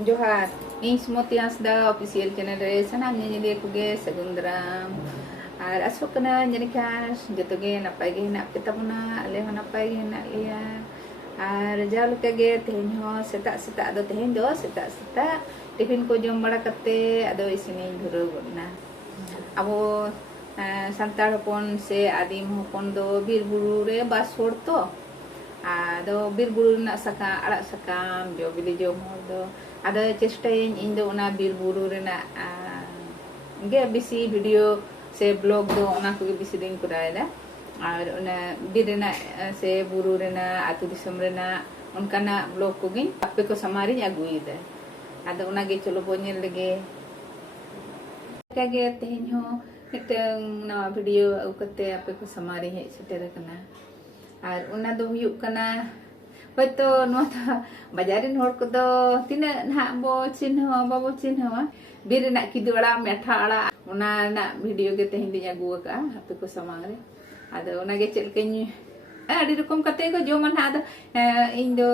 जोहार इन सुमति Hansda official channel रे सनाम ᱧᱮᱧᱮᱞᱤᱭᱟᱹ ᱠᱚᱜᱮ ᱥᱟᱹᱜᱩᱱ ᱫᱟᱨᱟᱢ ᱟᱨ ᱟᱥᱚᱜ ᱠᱟᱱᱟ ᱡᱟᱹᱱᱤᱡ ᱡᱚᱛᱚ ᱜᱮ ᱱᱟᱯᱟᱭ ᱜᱮ ᱦᱮᱱᱟᱜ ᱯᱮ ᱛᱟᱵᱚᱱᱟ ᱟᱞᱮ ᱦᱚᱸ ᱱᱟᱯᱟᱭ ᱜᱮ ᱦᱮᱱᱟᱜ ᱞᱮᱭᱟ ᱟᱨ ᱡᱟᱣ ᱞᱮᱠᱟ ᱜᱮ ᱛᱮᱦᱮᱧ ᱦᱚᱸ ᱥᱮᱛᱟᱜ ᱥᱮᱛᱟᱜ ᱫᱚ ᱛᱮᱦᱮᱧ ᱫᱚ ᱥᱮᱛᱟᱜ ᱥᱮᱛᱟᱜ ᱴᱤᱯᱷᱤन को जम बड़ा करते अदो इसिनिኝ धुराव गना अबो सान्ताड़ हपन से आदिम हपन दो बीर बुरु रे बास होड़ तो आदो बीर बुरु ना सका अड़ा सकाम जो बिली जो मोर दो आदो चेष्टायिᱧ ᱤᱧ ᱫᱚ ᱚᱱᱟ ᱵᱤᱨ ᱵᱩᱨᱩ ᱨᱮᱱᱟᱜ गे बिसी वीडियो से ब्लॉग दो ओना को बिसी दिन करायदा और ओना बीर रेना से बुरु रेना आतु दिसम रेना उनकाना ब्लॉग को गिन आपे को समारी अगुईदा आदो ओना गे चलो बो ñel लगे कागे तेहेñ हो मिटंग नवा वीडियो अगु कते आपे को समारी हे सेटर कना और ओना दो हुयुक कना हयतो नोता बाजारिन होड़ को दो तिना ना बो चिन्ह बाबो चिन्ह बीर रेना किदु अड़ा मेठा अड़ा ओना ना वीडियो के तेहेñ दिñ अगु का आपे को समांग रे आदो ओना गे चलकኝ आडी रकम कते को जो मन आदो इन दो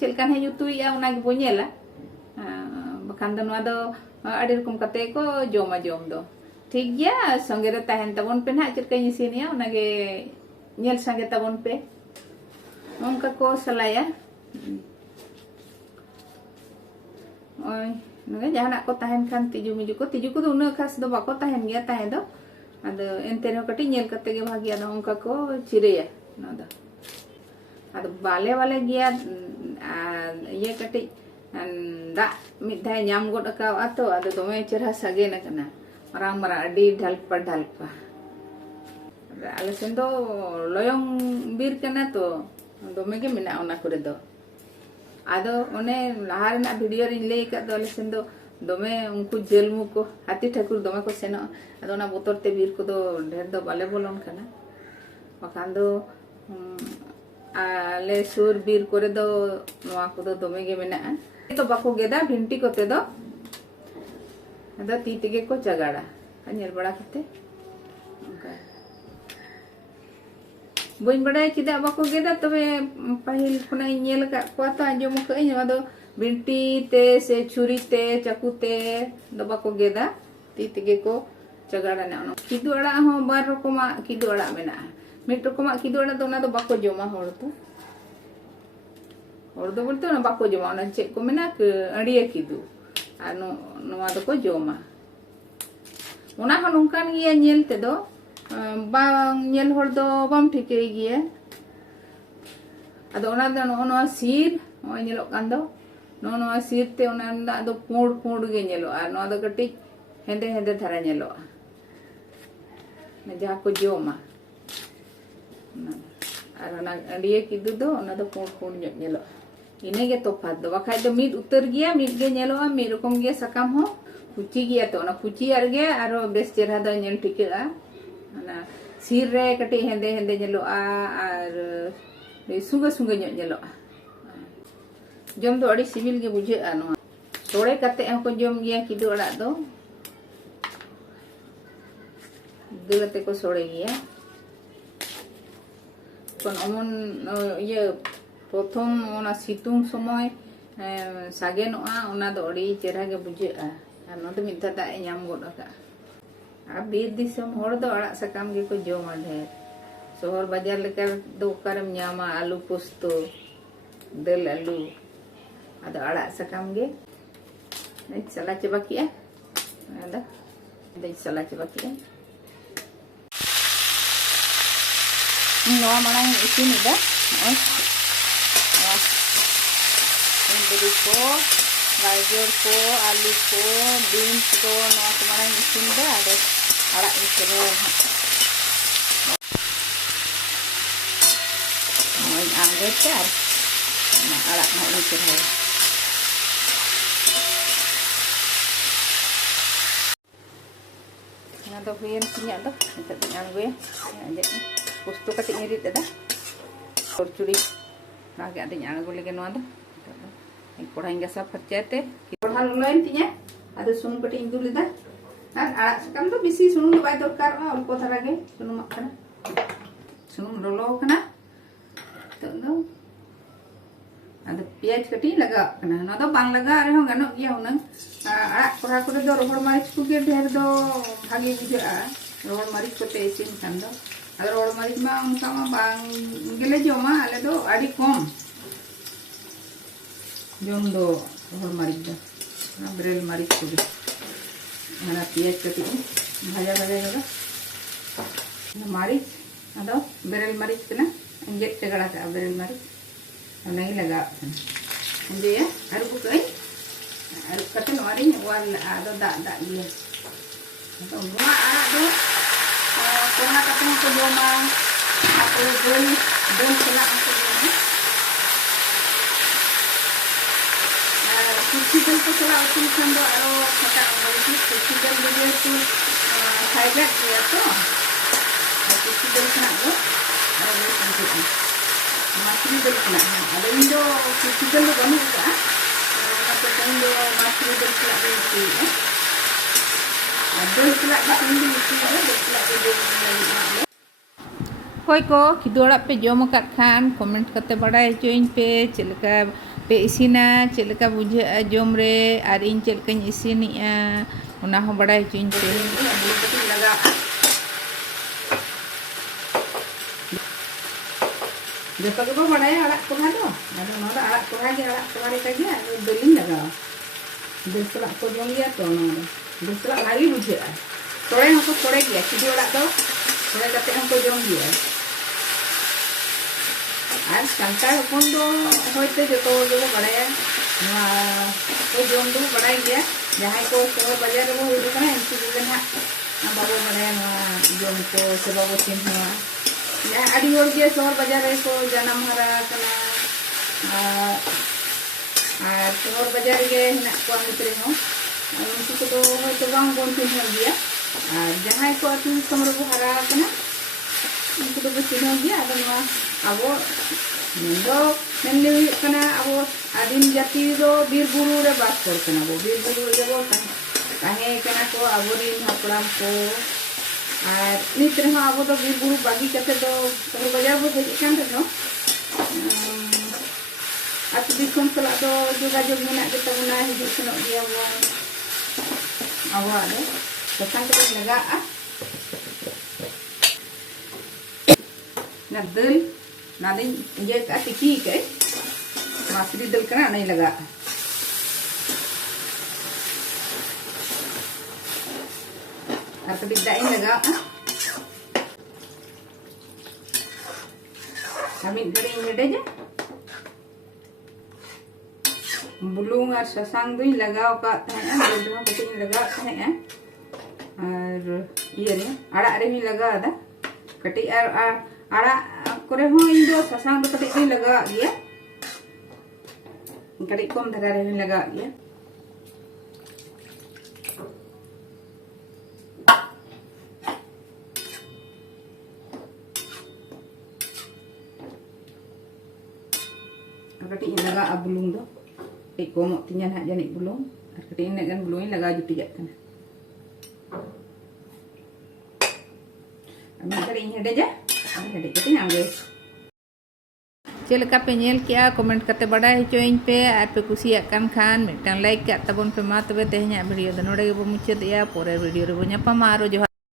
चलकन हे युतुया ओना गे बो ñela बखान दो नोआ दो आडी रकम कते को जोमा जोम दो ठीक गया संगे रे ताहेन तबन पे ना चलकኝ इसिनिया ओना गे ñel संगे तबन पे उनका को सलाया ओय नगे जहाना को ताहेन खान तिजु मिजु को दो उना खास दो बाको ताहेन गया ताहे दो आदो एनते रे कटी ñel कते गे भागिया दो उनका को चिरेया ना दो आदो बाले वाले गया ये कटी दा मिधाय नाम गोड का आतो आदो दोमे चेहरा सगे न कना मारांग मारांग अडी ढलपा आले सेन दो लोयंग बीर कना तो दोमे के मिना ओना करे दो आदो ओने लहार ना वीडियो रे ले का दो आले सेन दो दोमे उनको जेलमु को हाथी ठाकुर दोमे को सेनो आदो ना बोतर ते बीर को दो ढेर दो बाले बोलन कना बखान दो आले सुर बीर करे दो नोआ को दो दोमे के मिना तो बाको गेदा भिंटी कोते दो अदा ती तेगे को चगाड़ा ñel बड़ा कते बइन बड़ा चिदा बाको गेदा तबे पहिल खुना ñel का को तो आंजो मको इन दो भिंटी ते से छुरी ते चाकू ते दो बाको गेदा ती तेगे को चगाड़ा ना किदु अड़ा हो बार रकमा किदु अड़ा मेना मिट रकमा किदु अड़ा तो ना दो बाको जोमा होड़ तो बोलते ना बाको जोमा ना चे को मेना अड़िया किदु आ नोआ दो को जोमा ओना हो नोंकान गिया ñel ते दो बांग ñel होड़ दो बाम ठिके गिया आदो ओना दो नोआ सिर ओय ñeलो कान दो नोआ सिर ते ओना दो पुड़ पुड़ गे ñeलो आ नोआ दो कटी हेंदे हेंदे धारा ñeलो ना जहा को जोमा और ओना अड़िया किदु दो ओना दो पुड़ पुड़ ñeलो इने गे तोफात दो बाखाय दो मिद उतर गया मिद गे ñeलो मिद रकम गे सकाम हो कुची गया तो ना कुची आर गे आरो बेस चेहरा दो ñel ठिकेआ ना सिर रे कटी हेंदे हेंदे ñeलो आर सुंगा सुंगा ñeलो जम दो अड़ी सिविल गे बुझेआ नो तोड़े कते को जम गया किदु अड़ा दो दुलते को सोड़े गया कोन अमन ये प्रथम ओना सितुंग समय सागेनोआ ओना दो अड़ी चेहरा गे बुझेआ आर नो दो मिदा दा ñam गोड का आ बीर दिसम होड़ दो अड़ा सकाम गे को जोमा ढेर शहर बाजार लेका दो करम ñama आलू पोस्तो दल आलू आदो अड़ा सकाम गे नै सला चबा किया आदा दे सला चबा किया नोआ मांग इसिन दा को गाजर को आलू को बीन्स को नोआ को मांग इसिन दा आदो अड़ा इचरे आगे चार अड़ा ना इचरे ना दो हुयन सिnya दो नित आंगो या आजे पुस्तु कटी ngirit ada चुड़ी नागे आदि आंगो लेगे नोआ दो कोढ़ा गसा फरचाते कोढ़ा लोइन तिnya आदो सुनु कटी इंदु लेदा आर अड़ा सकम तो बिसी सुनु दो बाय दरकार अल्प धारा गे सुनु मखना सुनु लोलो कना तो दो ada piaj kati laga kena no do bang laga rehong ganok gea hunang arak kora kore do rohor maris ku ge der do bhagi bujha rohor maris ko te isin kan do ada rohor maris ma sama bang gele joma ale do adi kom jom do rohor maris do na berel maris ku ge mana piaj kati bhaja bhaja na maris ada berel maris kena enjet tegala ka berel maris नहीं लगा मुझे अरु को कहीं अरु कते नवारी वाल आदो दा दा दिया तो बुआ आ दो कोना कते को जोमा आपको दोन चला आपको जोमा कुर्सी दल को चला उसी खंडो आरो खटा बोली कुर्सी दल दे तो खाइगा दिया तो कुर्सी दल खना दो आरो वो संगे masih dulu kena, ada Indo kita dulu kamu juga, atau Indo masih dulu kena itu, ada kelak di Indo itu ada kelak di Indo. Koi ko kidora pe jom kat khan comment kate badai join pe chelka pe isina chelka bujhe jom re ar in chelka isini ona ho badai join pe laga जब तक वो बनाया आड़ा कोढ़ा दो अरे Nora आड़ा कोढ़ा के गया दलिन लगा दूसरा को जों गया तो नोरा दूसरा भारी बुझे थोड़े हमको थोड़े किया किसी वाला तो थोड़े करते हमको जों गया आज संता कौन दो होते जो तो जो बनाया वो जों दो बनाया गया जहाँ को शहर बाजार वो हो रहा है इनकी जगह ना बाबू बनाया जों को सब वो चिन्ह ya adi hor ge shahar bazar re ko janam hara kana ar shahar bazar ge hena ko mitre ho unku ko do hoyto bang bon tin ho gya ar jahay ko atu samro ko hara kana unku do tin ho gya ado ma abo ndo nenni kana abo adin jati do bir buru re bas kor kana bo bir buru re bo tahe kana ko aborin hapram ko আর নিত্রে হ্যাঁ আবো তো বিরবুরু বাগি কাছে তো শহর বাজার বো hedge কান রেনো আতু দিসম সালা তো যোগাযোগ মেনা গে তাবনা হিজুগ সেনো গিয়া বো আবো আদে সসাং কে লাগা na dal na din je ka tiki ke masri dal kana nahi laga atau bidain laga kami gari ini aja bulung ar sasang tuh lagaw ka tahan bulung pati laga tahan ar iya nih ada nih laga ada kati ar ada kore ho indo sasang tuh pati laga dia kati kom daga nih laga dia kati laga abulung do iko mo tinyan ha jani bulung kati ini kan bulungin laga juti jak kana ami kari ini ada ja ada kati nang guys चेलका पे nail किया comment करते बड़ा होचोइन पे are पे कुसियाकान Khan mitten like का तबन पे मा तबे तेहኛ वीडियो द नोडे गो मुचाद या पोरे वीडियो रे बो ᱧᱟᱯᱟᱢᱟ आरो